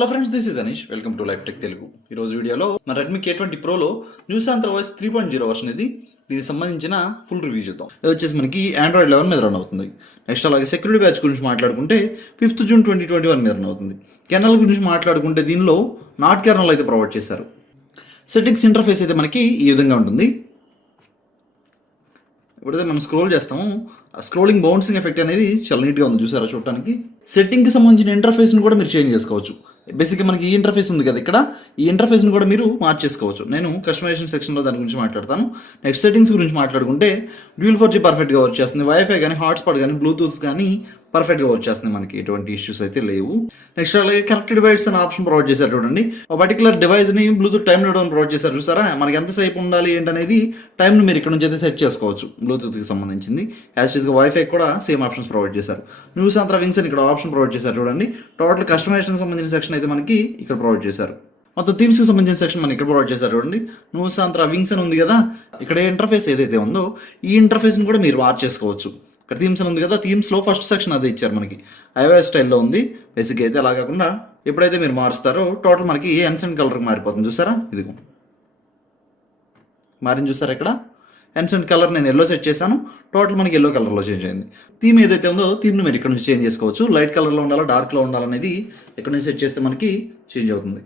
Hello friends, this is Anish. Welcome to life tech Telugu. ఈరోజు వీడియోలో మన రెడ్మీ K20 ప్రోలో న్యూసాంత్ర OS 3.0 వర్షన్ ఇది. దీనికి సంబంధించిన ఫుల్ రివ్యూ చూద్దాం. ఇది వచ్చేసి మనకి Android 11 మీద రన్ అవుతుంది. నెక్స్ట్ అలాగే సెక్యూరిటీ బ్యాచ్ గురించి మాట్లాడుకుంటే 5th June 2021 మీద రన్ అవుతుంది. కెర్నల్ గురించి మాట్లాడుకుంటే దీనిలో నాట్ కెర్నల్ అయితే ప్రొవైడ్ చేశారు. సెట్టింగ్స్ ఇంటర్ఫేస్ అయితే మనకి ఈ విధంగా ఉంటుంది. ఇప్పుడైతే మనం స్క్రోల్ చేస్తాము. స్క్రోలింగ్ బౌన్సింగ్ ఎఫెక్ట్ అనేది చాలా నీట్గా ఉంది, చూసారా చూడటానికి. సెట్టింగ్కి సంబంధించిన ఇంటర్ఫేస్ని కూడా మీరు చేంజ్ చేసుకోవచ్చు. బేసిక్గా మనకి ఈ ఇంటర్ఫేస్ ఉంది కదా, ఇక్కడ ఈ ఇంటర్ఫేస్ని కూడా మీరు మార్చేసుకోవచ్చు. నేను కస్టమైజేషన్ సెక్షన్లో దాని గురించి మాట్లాడతాను. నెక్స్ట్ సెట్టింగ్స్ గురించి మాట్లాడుకుంటే డ్యూల్ 4G పర్ఫెక్ట్గా వర్క్ చేస్తుంది. వైఫై కానీ హాట్స్పాట్ కానీ బ్లూటూత్ కానీ పర్ఫెక్ట్గా వర్క్ చేస్తుంది, మనకి ఎటువంటి ఇష్యూస్ అయితే లేవు. నెక్స్ట్ అలాగే కరెక్ట్ డివైస్ అనే ఆప్షన్ ప్రొవైడ్ చేశారు చూడండి. ఒక పర్టికులర్ డివైస్ని బ్లూటూత్ టైం డౌన్ ప్రొవైడ్ చేశారు చూసారా. మనకి ఎంతసేపు ఉండాలి ఏంటనేది టైంను మీరు ఇక్కడ నుంచి అయితే సెట్ చేసుకోవచ్చు. బ్లూటూత్కి సంబంధించింది యాజ్గా వైఫై కూడా సేమ్ ఆప్షన్స్ ప్రొవైడ్ చేశారు. న్యూసాంత్ర వింగ్స్ అని ఇక్కడ ఆప్షన్ ప్రొవైడ్ చేశారు చూడండి. టోటల్ కస్టమైజేషన్ సంబంధించిన సెక్షన్ అయితే మనకి ఇక్కడ ప్రొవైడ్ చేశారు. మొత్తం థీమ్స్కి సంబంధించిన సెక్షన్ మనకి ఇక్కడ ప్రొవైడ్ చేశారు చూడండి. న్యూసాంత్ర వింగ్స్ అని ఉంది కదా, ఇక్కడ ఇంటర్ఫేస్ ఏదైతే ఉందో ఈ ఇంటర్ఫేస్ని కూడా మీరు మార్చేసుకోవచ్చు. ఇక్కడ థీమ్స్ అని ఉంది కదా, థీమ్స్లో ఫస్ట్ సెక్షన్ అదే ఇచ్చారు మనకి. iOS స్టైల్లో ఉంది బేసిక్గా అయితే. అలా కాకుండా ఎప్పుడైతే మీరు మారుస్తారో టోటల్ మనకి ఎన్సెంట్ కలర్కి మారిపోతుంది చూసారా. ఇదిగో మారింది చూసారా. ఇక్కడ ఎన్సెంట్ కలర్ నేను ఎల్లో సెట్ చేశాను, టోటల్ మనకి ఎల్లో కలర్లో చేంజ్ అయింది. థీమ్ ఏదైతే ఉందో థీమ్ని మీరు ఇక్కడ నుంచి చేంజ్ చేసుకోవచ్చు. లైట్ కలర్లో ఉండాలా డార్క్లో ఉండాలనేది ఇక్కడ నుంచి సెట్ చేస్తే మనకి చేంజ్ అవుతుంది.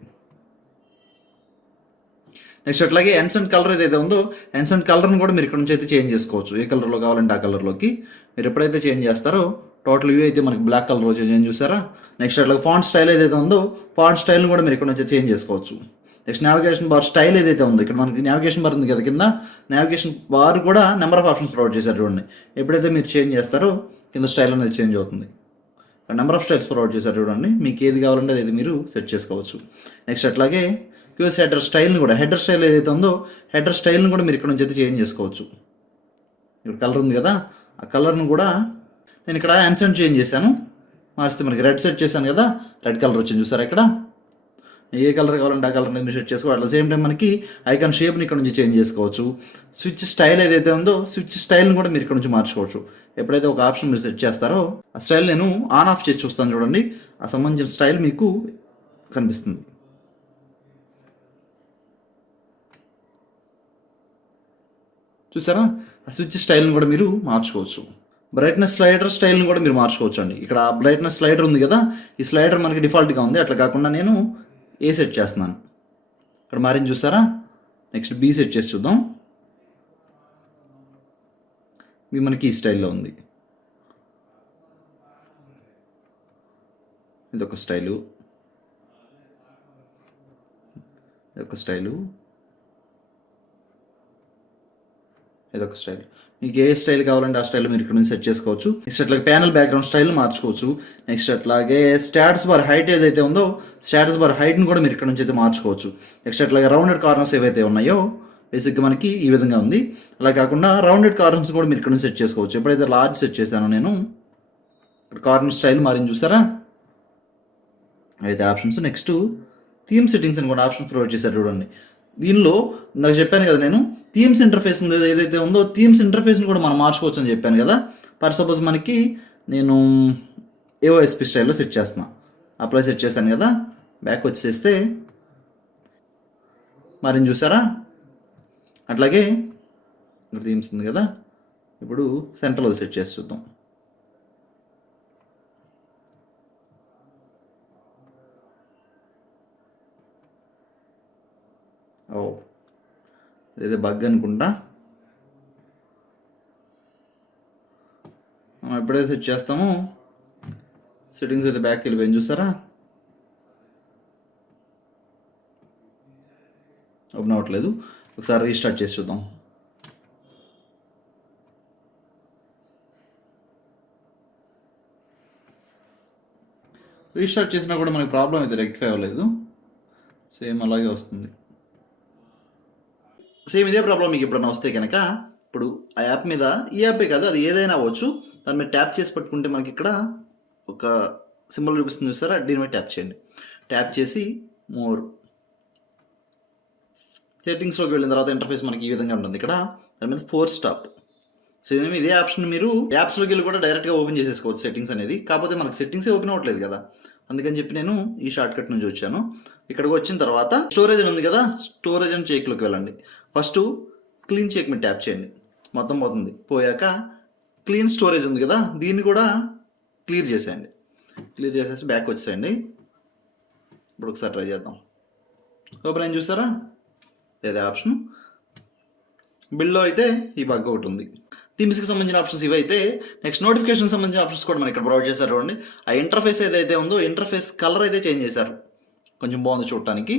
నెక్స్ట్ అట్లాగే ఎన్సెంట్ కలర్ ఏదైతే ఉందో ఎన్సెంట్ కలర్ని కూడా మీరు ఇక్కడ నుంచి అయితే చేంజ్ చేసుకోవచ్చు. ఏ కలర్లో కావాలంటే ఆ కలర్లోకి మీరు ఎప్పుడైతే చేంజ్ చేస్తారో టోటల్ వ్యూ అయితే మనకి బ్లాక్ కలర్లో చేంజ్ చూసారా. నెక్స్ట్ అట్లాగే ఫాంట్ స్టైల్ ఏదైతే ఉందో ఫాంట్ స్టైల్ని కూడా మీరు ఇక్కడ నుంచి చేంజ్ చేసుకోవచ్చు. నెక్స్ట్ నావిగేషన్ బార్ స్టైల్ ఏదైతే ఉందో ఇక్కడ మనకి నావిగేషన్ బార్ ఉంది కదా, కింద నావిగేషన్ బార్ కూడా నెంబర్ ఆఫ్ ఆప్షన్స్ ప్రొవైడ్ చేశారు చూడండి. ఎప్పుడైతే మీరు చేంజ్ చేస్తారో కింద స్టైల్ అనేది చేంజ్ అవుతుంది. నెంబర్ ఆఫ్ స్టైల్స్ ప్రొవైడ్ చేశారు చూడండి. మీకు ఏది కావాలంటే అది మీరు సెట్ చేసుకోవచ్చు. నెక్స్ట్ అట్లాగే క్యూఎస్ హెడర్ స్టైల్ని కూడా, హెడర్ స్టైల్ ఏదైతే ఉందో హెడర్ స్టైల్ని కూడా మీరు ఇక్కడ నుంచి అయితే చేంజ్ చేసుకోవచ్చు. ఇక్కడ కలర్ ఉంది కదా, ఆ కలర్ను కూడా నేను ఇక్కడ యాన్సెంట్ చేంజ్ చేశాను. మార్చితే మనకి రెడ్ సెట్ చేశాను కదా, రెడ్ కలర్ వచ్చింది చూసారా. ఇక్కడ ఏ కలర్ కావాలంటే ఆ కలర్ అనేది మీరు సెట్ చేసుకోవాలి. అట్ ద సేమ్ టైం మనకి ఐకాన్ షేప్ని ఇక్కడ నుంచి చేంజ్ చేసుకోవచ్చు. స్విచ్ స్టైల్ ఏదైతే ఉందో స్విచ్ స్టైల్ని కూడా మీరు ఇక్కడ నుంచి మార్చుకోవచ్చు. ఎప్పుడైతే ఒక ఆప్షన్ మీరు సెట్ చేస్తారో ఆ స్టైల్ నేను ఆన్ ఆఫ్ చేసి చూస్తాను చూడండి. ఆ సంబంధించిన స్టైల్ మీకు కనిపిస్తుంది. చూసారా, ఆ స్విచ్ స్టైల్ని కూడా మీరు మార్చుకోవచ్చు. బ్రైట్నెస్ స్లైడర్ స్టైల్ని కూడా మీరు మార్చుకోవచ్చు అండి. ఇక్కడ బ్రైట్నెస్ స్లైడర్ ఉంది కదా, ఈ స్లైడర్ మనకి డిఫాల్ట్గా ఉంది. అట్లా కాకుండా నేను ఏ సెట్ చేస్తున్నాను. ఇక్కడ మారింది చూసారా. నెక్స్ట్ బి సెట్ చేసి చూద్దాం. బి మనకి ఈ స్టైల్లో ఉంది. ఇదొక స్టైలు, ఇదొక స్టైలు, ఇదొక స్టైల్. మీకు ఏ స్టైల్ కావాలంటే ఆ స్టైల్ మీరు ఇక్కడ నుంచి సెట్ చేసుకోవచ్చు. నెక్స్ట్ అట్లాగే ప్యానల్ బ్యాక్గ్రౌండ్ స్టైల్ మార్చుకోవచ్చు. నెక్స్ట్ అట్లాగే స్టాటస్ బార్ హైట్ ఏదైతే ఉందో స్టాటస్ బార్ హైట్ని కూడా మీరు ఇక్కడ నుంచి అయితే మార్చుకోవచ్చు. నెక్స్ట్ అట్లాగే రౌండెడ్ కార్నర్స్ ఏవైతే ఉన్నాయో బేసిక్గా మనకి ఈ విధంగా ఉంది. అలా కాకుండా రౌండెడ్ కార్నర్స్ కూడా మీరు ఇక్కడ నుంచి సెట్ చేసుకోవచ్చు. ఎప్పుడైతే లార్జ్ సెట్ చేశానో నేను ఇక్కడ కార్నర్ స్టైల్ మారింది చూసారా. అయితే ఆప్షన్స్. నెక్స్ట్ థీమ్ సెట్టింగ్స్ అని కూడా ఆప్షన్స్ ప్రొవైడ్ చేశారు చూడండి. దీనిలో నాకు చెప్పాను కదా, నేను థీమ్స్ ఇంటర్ఫేస్ ఏదైతే ఉందో థీమ్స్ ఇంటర్ఫేస్ని కూడా మనం మార్చుకోవచ్చు అని చెప్పాను కదా. ఫర్ సపోజ్ మనకి నేను AOSP స్టైల్లో సెట్ చేస్తున్నా, అప్లై సెట్ చేశాను కదా, బ్యాక్ వచ్చేస్తే మరి చూసారా. అట్లాగే ఇక్కడ థీమ్స్ ఉంది కదా, ఇప్పుడు సెంట్రల్లో సెట్ చేసి చూద్దాం. ఓ ఇదైతే బగ్ అనుకుంటా. మనం ఎప్పుడైతే సెట్ చేస్తామో సెట్టింగ్స్ అయితే బ్యాక్ వెళ్ళిపోయింది చూసారా. ఓపెన్ అవ్వట్లేదు. ఒకసారి రీస్టార్ట్ చేసి చూద్దాం. రీస్టార్ట్ చేసినా కూడా మనకి ప్రాబ్లం అయితే రెక్టిఫై అవ్వలేదు, సేమ్ అలాగే వస్తుంది. సేమ్ ఇదే ప్రాబ్లం మీకు ఎప్పుడైనా వస్తే కనుక ఇప్పుడు ఆ యాప్ మీద, ఈ యాపే కాదు అది ఏదైనా అవ్వచ్చు, దాని మీద ట్యాప్ చేసి పట్టుకుంటే మనకి ఇక్కడ ఒక సింబల్ చూపిస్తుంది చూస్తారా, దీని మీద ట్యాప్ చేయండి. ట్యాప్ చేసి మోర్ సెట్టింగ్స్లోకి వెళ్ళిన తర్వాత ఇంటర్ఫేస్ మనకి ఈ విధంగా ఉంటుంది. ఇక్కడ దాని మీద 4 స్టాప్. సేమ్ ఇదే ఆప్షన్ మీరు యాప్స్లోకి వెళ్ళి కూడా డైరెక్ట్గా ఓపెన్ చేసేసుకోవచ్చు సెట్టింగ్స్ అనేది. కాకపోతే మనకి సెట్టింగ్సే ఓపెన్ అవ్వట్లేదు కదా. అందుకని చెప్పి నేను ఈ షార్ట్ కట్ నుంచి వచ్చాను. ఇక్కడికి వచ్చిన తర్వాత స్టోరేజ్ అని ఉంది కదా, స్టోరేజ్ అని చెక్లోకి వెళ్ళండి. ఫస్ట్ క్లీన్ చెక్ మీద ట్యాప్ చేయండి, మొత్తం పోతుంది. పోయాక క్లీన్ స్టోరేజ్ ఉంది కదా, దీన్ని కూడా క్లియర్ చేసేయండి. క్లియర్ చేసేసి బ్యాక్ వచ్చేయండి. ఇప్పుడు ఒకసారి ట్రై చేద్దాం. ఓపెన్ అయిన చూసారా, అదే ఆప్షన్. బిల్లో అయితే ఈ బగ్ ఒకటి ఉంది. థీమ్స్కి సంబంధించిన ఆప్షన్స్ ఇవైతే నెక్స్ట్ నోటిఫికేషన్ సంబంధించిన ఆప్షన్స్ కూడా మనం ఇక్కడ ప్రొవైడ్ చేశారు చూడండి. ఆ ఇంటర్ఫేస్ ఏదైతే ఉందో ఇంటర్ఫేస్ కలర్ అయితే చేంజ్ చేశారు, కొంచెం బాగుంది చూడటానికి.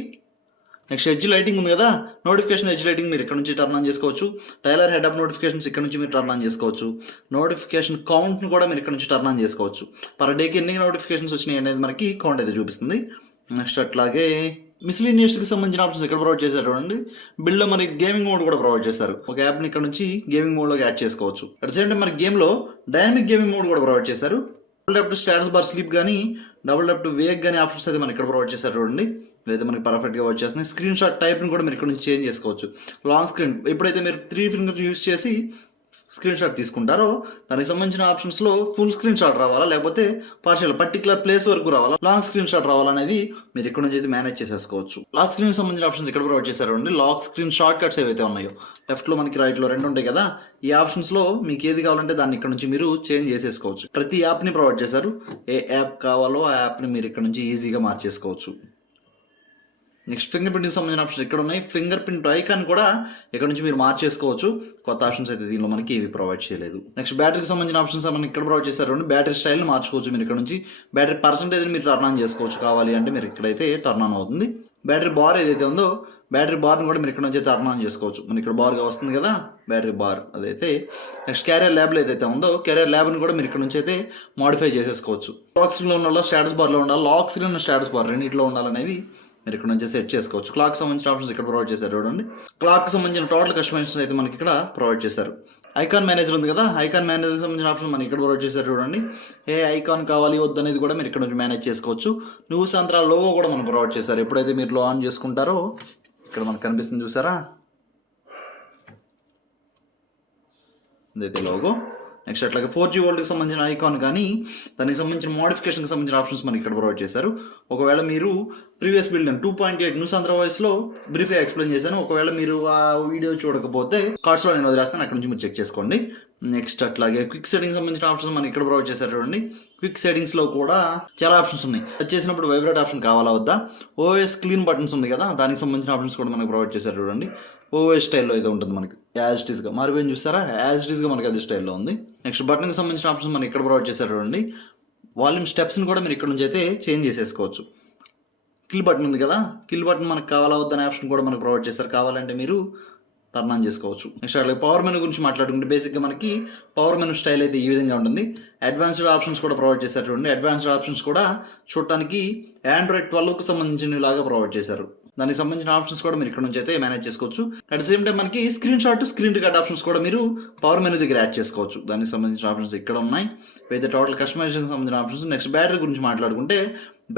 నెక్స్ట్ ఎడ్జ్ లైటింగ్ ఉంది కదా, నోటిఫికేషన్ ఎడ్జ్ లైటింగ్ మీరు ఇక్కడ నుంచి టర్న్ ఆన్ చేసుకోవచ్చు. టైలర్ హెడ్ అప్ నోటిఫికేషన్స్ ఇక్కడ నుంచి మీరు టర్న్ ఆన్ చేసుకోవచ్చు. నోటిఫికేషన్ కౌంట్ని కూడా మీరు ఇక్కడ నుంచి టర్న్ ఆన్ చేసుకోవచ్చు. పర్ డేకి ఎన్ని నోటిఫికేషన్స్ వచ్చినాయి అనేది మనకి కౌంట్ అయితే చూపిస్తుంది. నెక్స్ట్ అట్లాగే మిస్లీనియస్కి సంబంధించిన ఆప్షన్స్ ఇక్కడ ప్రొవైడ్ చేశారు అండి. బిల్లో మనకి గేమింగ్ మోడ్ కూడా ప్రొవైడ్ చేశారు. ఒక యాప్ని ఇక్కడ నుంచి గేమింగ్ మోడ్లోకి యాడ్ చేసుకోవచ్చు. అట్ సేమ్ టైం మనకి గేమ్లో డైనమిక్ గేమింగ్ మోడ్ కూడా ప్రొవైడ్ చేశారు. Double tap to status bar sleep కానీ డబుల్ ట్యాప్ టు వేక్ కానీ ఆప్షన్స్ అయితే మనకి ఇక్కడ ప్రొవైడ్ చేశారు చూడండి. ఇదైతే మనకి పర్ఫెక్ట్గా వచ్చేస్తున్నాయి. స్క్రీన్ షాట్ టైప్ని కూడా మీరు ఇక్కడ నుంచి చేంజ్ చేసుకోవచ్చు. లాంగ్ స్క్రీన్ ఎప్పుడైతే మీరు 3 ఫింగర్స్ యూజ్ చేసి స్క్రీన్ షాట్ తీసుకుంటారో దానికి సంబంధించిన ఆప్షన్స్లో ఫుల్ స్క్రీన్ షాట్ రావాలా, లేకపోతే పార్షియల్ పర్టికులర్ ప్లేస్ వరకు రావాలా, లాంగ్ స్క్రీన్ షాట్ రావాలనేది మీరు ఇక్కడ నుంచి అయితే మేనేజ్ చేసేసుకోవచ్చు. లాక్ స్క్రీన్ సంబంధించిన ఆప్షన్స్ ఇక్కడ ప్రొవైడ్ చేశారు అండి. లాక్ స్క్రీన్ షార్ట్ కట్స్ ఏవైతే ఉన్నాయో లెఫ్ట్లో మనకి రైట్లో 2 ఉంటాయి కదా, ఈ ఆప్షన్స్లో మీకు ఏది కావాలంటే దాన్ని ఇక్కడ నుంచి మీరు చేంజ్ చేసేసుకోవచ్చు. ప్రతి యాప్ని ప్రొవైడ్ చేశారు. ఏ యాప్ కావాలో ఆ యాప్ని మీరు ఇక్కడ నుంచి ఈజీగా మార్చేసుకోవచ్చు. నెక్స్ట్ ఫింగర్ ప్రింట్కి సంబంధించిన ఆప్షన్స్ ఇక్కడ ఉన్నాయి. ఫింగర్ ప్రింట్ ఐకాన్ కూడా ఇక్కడ నుంచి మీరు మార్చేసుకోవచ్చు. కొత్త ఆప్షన్స్ అయితే దీనిలో మనకి ఏవి ప్రొవైడ్ చేయలేదు. నెక్స్ట్ బ్యాటరీకి సంబంధించిన ఆప్షన్స్ మనకి ఇక్కడ ప్రొవైడ్ చేశారు. బ్యాటరీ స్టైల్ని మార్చుకోవచ్చు మీరు ఇక్కడ నుంచి. బ్యాటరీ పర్సంటేజ్ని మీరు టర్న్ ఆన్ చేసుకోవచ్చు. కావాలి అంటే మీరు ఇక్కడైతే టర్న్ ఆన్ అవుతుంది. బ్యాటరీ బార్ ఏదైతే ఉందో బ్యాటరీ బార్ని కూడా మీరు ఇక్కడ నుంచి టర్న్ ఆన్ చేసుకోవచ్చు. మనకి ఇక్కడ బార్గా వస్తుంది కదా బ్యాటరీ బార్, అదైతే. నెక్స్ట్ క్యారియర్ ల్యాబ్లో ఏదైతే ఉందో క్యారియర్ ల్యాబ్ని కూడా మీరు ఇక్కడ నుంచి అయితే మోడిఫై చేసేసుకోవచ్చు. లాక్ స్క్రీన్లో ఉండాలి, స్టాటస్ బార్లో ఉండాలి. లాక్ స్క్రీన్ స్టాటస్ బార్ రెండింటిలో ఉండాలనేవి మీరు ఇక్కడ నుంచి సెట్ చేసుకోవచ్చు. క్లాక్ సంబంధించిన ఆప్షన్స్ ఇక్కడ ప్రొవైడ్ చేశారు చూడండి. క్లాక్ సంబంధించిన టోటల్ కస్టమైజేషన్ అయితే మనకి ఇక్కడ ప్రొవైడ్ చేశారు. ఐకాన్ మేనేజర్ ఉంది కదా, ఐకాన్ మేనేజర్ సంబంధించిన ఆప్షన్ మనకి ఇక్కడ ప్రొవైడ్ చేశారు చూడండి. ఏ ఐకాన్ కావాలి వద్దనేది కూడా మీరు ఇక్కడ నుంచి మేనేజ్ చేసుకోవచ్చు. న్యూస్ అంతరా లోగో కూడా మనం ప్రొవైడ్ చేశారు. ఎప్పుడైతే మీరు ఆన్ చేసుకుంటారో ఇక్కడ మనకు కనిపిస్తుంది చూసారా, ఇదైతే లోగో. నెక్స్ట్ అట్లాగే 4G వోల్ట్కి సంబంధించిన ఐకాన్ కానీ దానికి సంబంధించిన మోడిఫికేషన్కి సంబంధించిన ఆప్షన్స్ మనకి ఇక్కడ ప్రొవైడ్ చేశారు. ఒకవేళ మీరు ప్రీవియస్ బిల్డ్ 2.8 న్యూస్ ఆంధ్ర వాయిస్లో బ్రీఫ్గా ఎక్స్ప్లెయిన్ చేశాను. ఒకవేళ మీరు ఆ వీడియో చూడకపోతే కార్డ్స్లో నేను వదిలేస్తాను, అక్కడ నుంచి మీరు చెక్ చేసుకోండి. నెక్స్ట్ అట్లాగే క్విక్ సెట్టింగ్ సంబంధించిన ఆప్షన్స్ మనకి ఇక్కడ ప్రొవైడ్ చేశారు చూడండి. క్విక్ సెట్టింగ్స్లో కూడా చాలా ఆప్షన్స్ ఉన్నాయి. అది చేసినప్పుడు వైబ్రేట్ ఆప్షన్ కావాలా వద్దా, ఓఎస్ క్లీన్ బటన్స్ ఉంది కదా దానికి సంబంధించిన ఆప్షన్స్ కూడా మనకు ప్రొవైడ్ చేశారు చూడండి. ఓఎస్ స్టైల్లో అయితే ఉంటుంది మనకి యాజ్ ఇట్ ఈస్గా. మారిపోయింది చూసారా, యాజ్ ఇట్ ఈస్గా మనకి అది స్టైల్లో ఉంది. నెక్స్ట్ బటన్కి సంబంధించిన ఆప్షన్స్ మనకి ఇక్కడ ప్రొవైడ్ చేశారు చూడండి. వాల్యూమ్ స్టెప్స్ని కూడా మీరు ఇక్కడ నుంచి అయితే చేంజ్ చేసేసుకోవచ్చు. కిల్ బటన్ ఉంది కదా, కిల్ బటన్ మనకు కావాలా వద్దనే ఆప్షన్ కూడా మనకు ప్రొవైడ్ చేశారు. కావాలంటే మీరు టర్న్ ఆన్ చేసుకోవచ్చు. నెక్స్ట్ అట్లాగే పవర్ మెనూ గురించి మాట్లాడుకుంటే బేసిక్గా మనకి పవర్ మెనూ స్టైల్ అయితే ఈ విధంగా ఉంటుంది. అడ్వాన్స్డ్ ఆప్షన్స్ కూడా ప్రొవైడ్ చేశారు చూడండి. అడ్వాన్స్డ్ ఆప్షన్స్ కూడా చూడటానికి Android 12కి సంబంధించిన లాగా ప్రొవైడ్ చేశారు. దానికి సంబంధించిన ఆప్షన్స్ కూడా మీరు ఇక్కడ నుంచి అయితే మేనేజ్ చేసుకోవచ్చు. అట్ ద సేమ్ టైం మనకి screen shot screen record options కూడా మీరు పవర్ మెనూ దగ్గర యాడ్ చేసుకోవచ్చు. దానికి సంబంధించిన ఆప్షన్స్ ఇక్కడ ఉన్నాయి. అయితే టోటల్ కస్టమైజేషన్కి సంబంధించిన ఆప్షన్స్. నెక్స్ట్ బ్యాటరీ గురించి మాట్లాడుకుంటే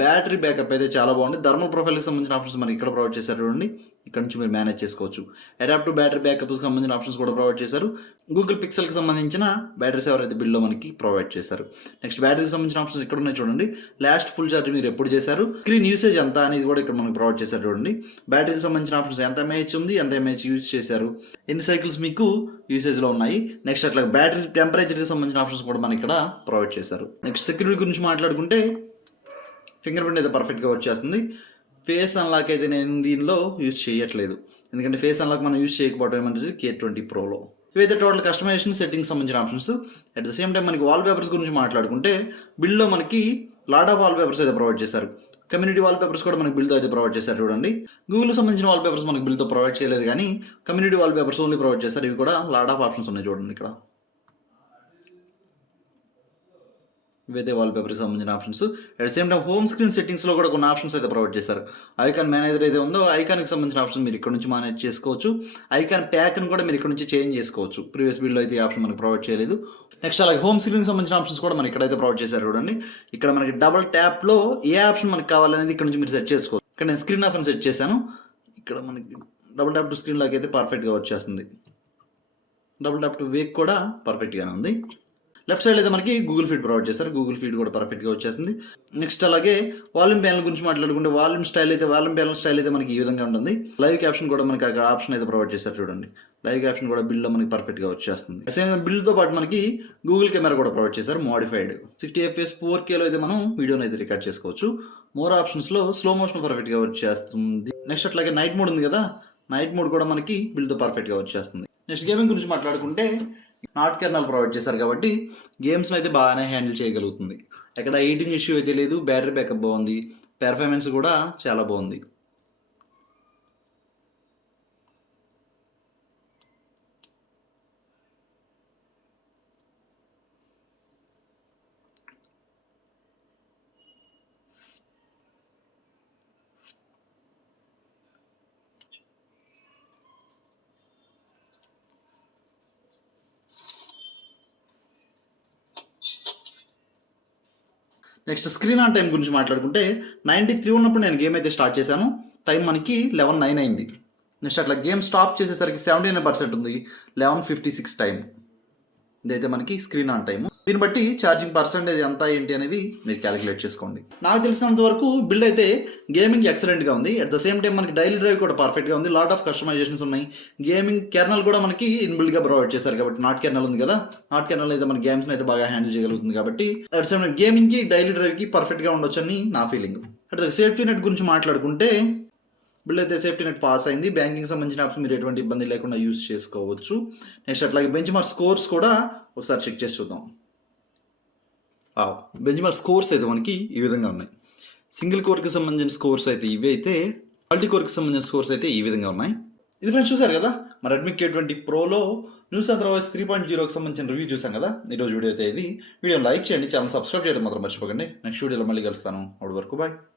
బ్యాటరీ బ్యాకప్ అయితే చాలా బాగుంది. థర్మల్ ప్రొఫైల్కి సంబంధించిన ఆప్షన్స్ మనకి ఇక్కడ ప్రొవైడ్ చేశారు చూడండి. ఇక్కడ నుంచి మీరు మేనేజ్ చేసుకోవచ్చు. అడాప్టివ్ బ్యాటరీ బ్యాకప్కి సంబంధించిన ఆప్షన్స్ కూడా ప్రొవైడ్ చేశారు. గూగుల్ పిక్సెల్కి సంబంధించిన బ్యాటరీ సేవర్ అయితే బిల్లో మనకి ప్రొవైడ్ చేశారు. నెక్స్ట్ బ్యాటరీకి సంబంధించిన ఆప్షన్స్ ఇక్కడ ఉన్నాయి చూడండి. లాస్ట్ ఫుల్ ఛార్జ్ మీరు ఎప్పుడు చేశారు, స్క్రీన్ యూసేజ్ ఎంత అనేది కూడా ఇక్కడ మనకి ప్రొవైడ్ చేశారు చూడండి. బ్యాటరీకి సంబంధించిన ఆప్షన్స్ ఎంత ఎంఏహెచ్ ఉంది, ఎంత ఎంఏహెచ్ యూజ్ చేశారు, ఎన్ని సైకిల్స్ మీకు యూసేజ్లో ఉన్నాయి. నెక్స్ట్ అట్లా బ్యాటరీ టెంపరేచర్కి సంబంధించిన ఆప్షన్స్ కూడా మనకి ఇక్కడ ప్రొవైడ్ చేశారు. నెక్స్ట్ సెక్యూరిటీ గురించి మాట్లాడుకుంటే ఫింగర్ ప్రింట్ అయితే పర్ఫెక్ట్గా వచ్చేస్తుంది. ఫేస్ అన్లాక్ అయితే నేను దీనిలో యూజ్ చేయట్లేదు, ఎందుకంటే ఫేస్ అన్లాక్ మనం యూజ్ చేయకపోవడం ఏమంటే K20 Proలో. ఇవైతే టోటల్ కస్టమైజేషన్ సెట్టింగ్స్ సంబంధించిన options. At the same time మనకి వాల్ పేపర్స్ గురించి మాట్లాడుకుంటే బిల్లో మనకి లాట్ ఆఫ్ వాల్ పేపర్స్ అయితే ప్రొవైడ్ చేశారు. కమ్యూనిటీ వాల్ పేపర్స్ కూడా మనకి బిల్తో అయితే ప్రొవైడ్ చేశారు చూడండి. గూగుల్ సంబంధించిన వాల్ పేపర్స్ మనకి బిల్తో ప్రొవైడ్ చేయలేదు, కానీ community wall papers only provide చేశారు. ఇవి కూడా లాట్ ఆఫ్ ఆప్షన్స్ ఉన్నాయి చూడండి. ఇక్కడ ఇవైతే వాల్ పేపర్కి సంబంధించిన options. At same time home screen సెట్టింగ్స్లో కూడా కొన్ని ఆప్షన్స్ అయితే ప్రొవైడ్ చేశారు. ఐకాన్ మేనేజర్ అయితే ఉందో ఐకాన్కి సంబంధించిన ఆప్షన్ మీరు ఇక్కడ నుంచి మేనేజ్ చేసుకోవచ్చు. ఐకాన్ ప్యాక్ని కూడా మీరు ఇక్కడ నుంచి చేంజ్ చేసుకోవచ్చు. ప్రీవియస్ బిల్లో అయితే ఈ ఆప్షన్ మనకి ప్రొవైడ్ చేయలేదు. నెక్స్ట్ అలాగే హోమ్ స్క్రీన్కి సంబంధించిన ఆప్షన్స్ కూడా మనకి ఇక్కడైతే ప్రొవైడ్ చేశారు చూడండి. ఇక్కడ మనకి డబుల్ ట్యాప్లో ఏ ఆప్షన్ మనకి కావాలనేది ఇక్కడ నుంచి మీరు సెట్ చేసుకోవచ్చు. ఇక్కడ నేను స్క్రీన్ ఆఫ్ అని సెట్ చేశాను. ఇక్కడ మనకి డబుల్ ట్యాప్ టు స్క్రీన్ లాగా అయితే పర్ఫెక్ట్గా వచ్చేస్తుంది. డబుల్ ట్యాప్ టు వేక్ కూడా పర్ఫెక్ట్గానే ఉంది. లెఫ్ట్ సైడ్ అయితే మనకి గూగుల్ ఫీడ్ ప్రొవైడ్ చేస్తారు. గూగుల్ ఫీడ్ కూడా పర్ఫెక్ట్గా వచ్చేస్తుంది. నెక్స్ట్ అలాగే వాల్యూమ్ ప్యానల్ గురించి మాట్లాడుకుంటే వాల్యూమ్ ప్యానల్ స్టైల్ అయితే మనకి ఈ విధంగా ఉంటుంది. లైవ్ క్యాప్షన్ కూడా మనకి అక్కడ ఆప్షన్ అయితే ప్రొవైడ్ చేస్తారు చూడండి. లైవ్ క్యాప్షన్ కూడా బిల్డ్లో మనకి పర్ఫెక్ట్గా వచ్చేస్తుంది. సేమ్ బిల్డ్తో పాటు మనకి గూగుల్ కెమెరా కూడా ప్రొవైడ్ చేశారు మోడిఫైడ్. 60 FPS 4Kలో అయితే మనం వీడియోని అయితే రికార్డ్ చేసుకోవచ్చు. మోర్ ఆప్షన్స్లో స్లో మోషన్ పర్ఫెక్ట్గా వచ్చేస్తుంది. నెక్స్ట్ అట్లాగే నైట్ మోడ్ ఉంది కదా, నైట్ మోడ్ కూడా మనకి బిల్డ్తో పర్ఫెక్ట్గా వచ్చేస్తుంది. నెక్స్ట్ గేమింగ్ గురించి మాట్లాడుకుంటే నాట్ కెర్నల్ ప్రొవైడ్ చేశారు కాబట్టి గేమ్స్ని అయితే బాగానే హ్యాండిల్ చేయగలుగుతుంది. ఎక్కడ హీటింగ్ ఇష్యూ అయితే లేదు. బ్యాటరీ బ్యాకప్ బాగుంది. పెర్ఫార్మెన్స్ కూడా చాలా బాగుంది. నెక్స్ట్ స్క్రీన్ ఆన్ టైం గురించి మాట్లాడుకుంటే 93 ఉన్నప్పుడు నేను గేమ్ అయితే స్టార్ట్ చేశాను. టైం మనకి 11:09 అయింది. నెక్స్ట్ అట్లా గేమ్ స్టాప్ చేసేసరికి 79% ఉంది. 11:56 టైం. ఇదైతే మనకి స్క్రీన్ ఆన్ టైం. దీన్ని బట్టి ఛార్జింగ్ పర్సెంటేజ్ ఎంత ఏంటి అనేది మీరు క్యాలిక్యులేట్ చేసుకోండి. నాకు తెలిసినంత వరకు బిల్డ్ అయితే గేమింగ్ ఎక్సలెంట్గా ఉంది. అట్ ద సేమ్ టైం మనకి డైలీ డ్రైవ్ కూడా పర్ఫెక్ట్గా ఉంది. లాట్ ఆఫ్ కస్టమైజేషన్స్ ఉన్నాయి. గేమింగ్ కెర్నల్ కూడా మనకి ఇన్బిల్డ్గా ప్రొవైడ్ చేశారు కాబట్టి నాట్ కెర్నల్ ఉంది కదా, నాట్ కెర్నల్ అయితే మన గేమ్స్ని అయితే బాగా హ్యాండిల్ చేయగలుగుతుంది కాబట్టి అట్ ద సేమ్ టైం గేమింగ్కి డైలీ డ్రైవ్కి పర్ఫెక్ట్గా ఉండొచ్చు అని నా feeling. At the safety net గురించి మాట్లాడుకుంటే బిల్డ్ అయితే సేఫ్టీ నెట్ పాస్ అయింది. బ్యాంకింగ్ సంబంధించిన యాప్స్ మీరు ఎటువంటి ఇబ్బంది లేకుండా యూస్ చేసుకోవచ్చు. నెక్స్ట్ అట్లాగే బెంచ్ మార్క్ స్కోర్స్ కూడా ఒకసారి చెక్ చేసి చూద్దాం. బెంచ్ మార్క్ స్కోర్స్ అయితే మనకి ఈ విధంగా ఉన్నాయి. సింగిల్ కోర్కి సంబంధించిన స్కోర్స్ అయితే ఇవి అయితే, మల్టీ కోర్కి సంబంధించిన స్కోర్స్ అయితే ఈ విధంగా ఉన్నాయి. ఇది ఫ్రెండ్స్ చూసారు కదా, మా రెడ్మీ K20 Proలో న్యూస్ అదర్వైజ్ 3.0కి సంబంధించిన రివ్యూ చూసాం కదా. ఈరోజు వీడియో అయితే ఇది. వీడియో లైక్ చేయండి, ఛానల్ సబ్స్క్రైబ్ చేయడం మాత్రం మర్చిపోకండి. నెక్స్ట్ వీడియోలో మళ్ళీ కలుస్తాను. అప్పటి వరకు బాయ్.